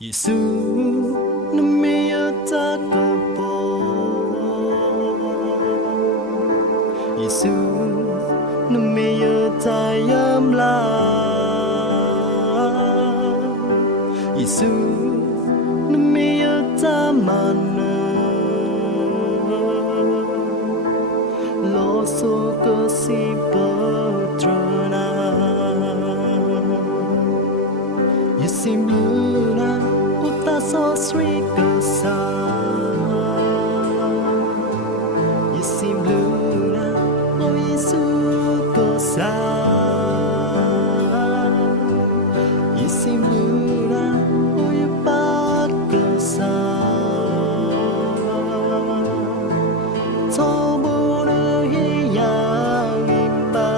耶稣，那没有他的波，耶稣，那没有他yam la，耶稣，那没有他mana，lo so que si patrona，耶稣muna。So sweet the sun, you seem blue now, oh Yesu the sun, you seem blue now, oh you back the sun, tobo na hiyang iba,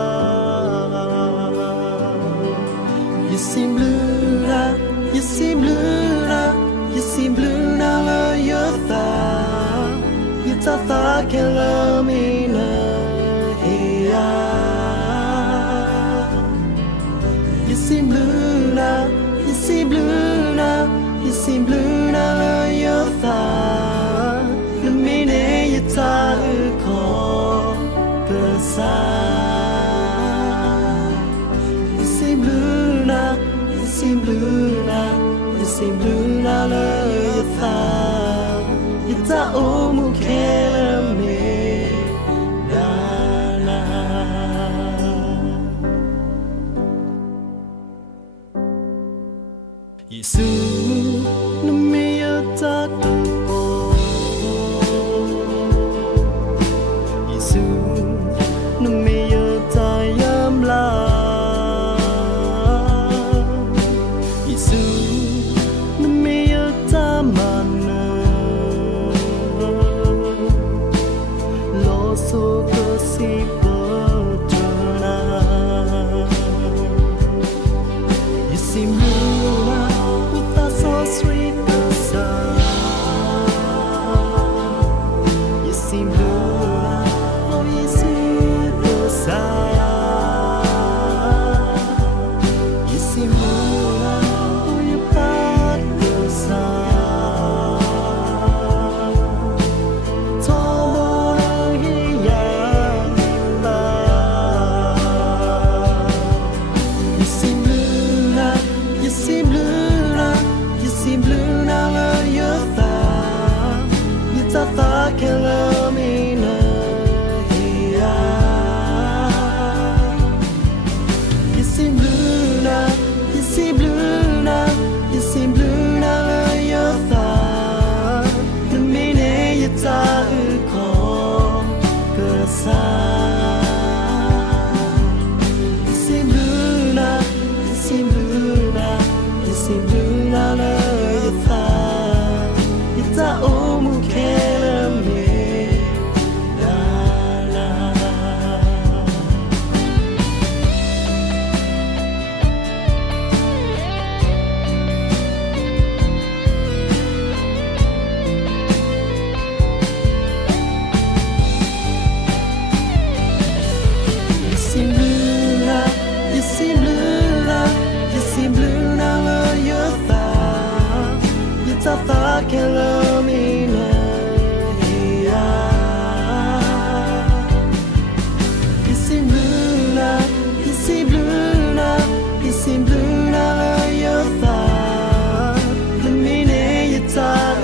you seem blue now, you seem blue now. You seem blue now, you're far. You thought can love me now. You seem blue now, you seem blue now, you seem blue now, you're far. The minute you talk, cause you seem blue now, you seem blue now. You seem blue now, you thought you thought oh mukela me na. Yesu, na me ya tatapo. Yesu, na me ya tayam la. Yesu. So que si patrona, you seem blue now, but that's so sweet the sun. You seem blue now, oh you see the sun. You seem blue now, oh you back the sun. I can love me now. You seem blue now, you seem blue now, you seem blue now. You're far. The minute you talk, cause you seem blue now, you seem blue now, you seem blue now. You're far. You talk oh mukela. I can love me now. You seem blue now, you seem blue now, you seem blue now. You're far. The minute you talk,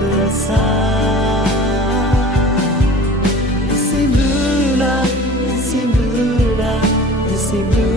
the sun. You seem blue now, you seem blue now, you seem blue.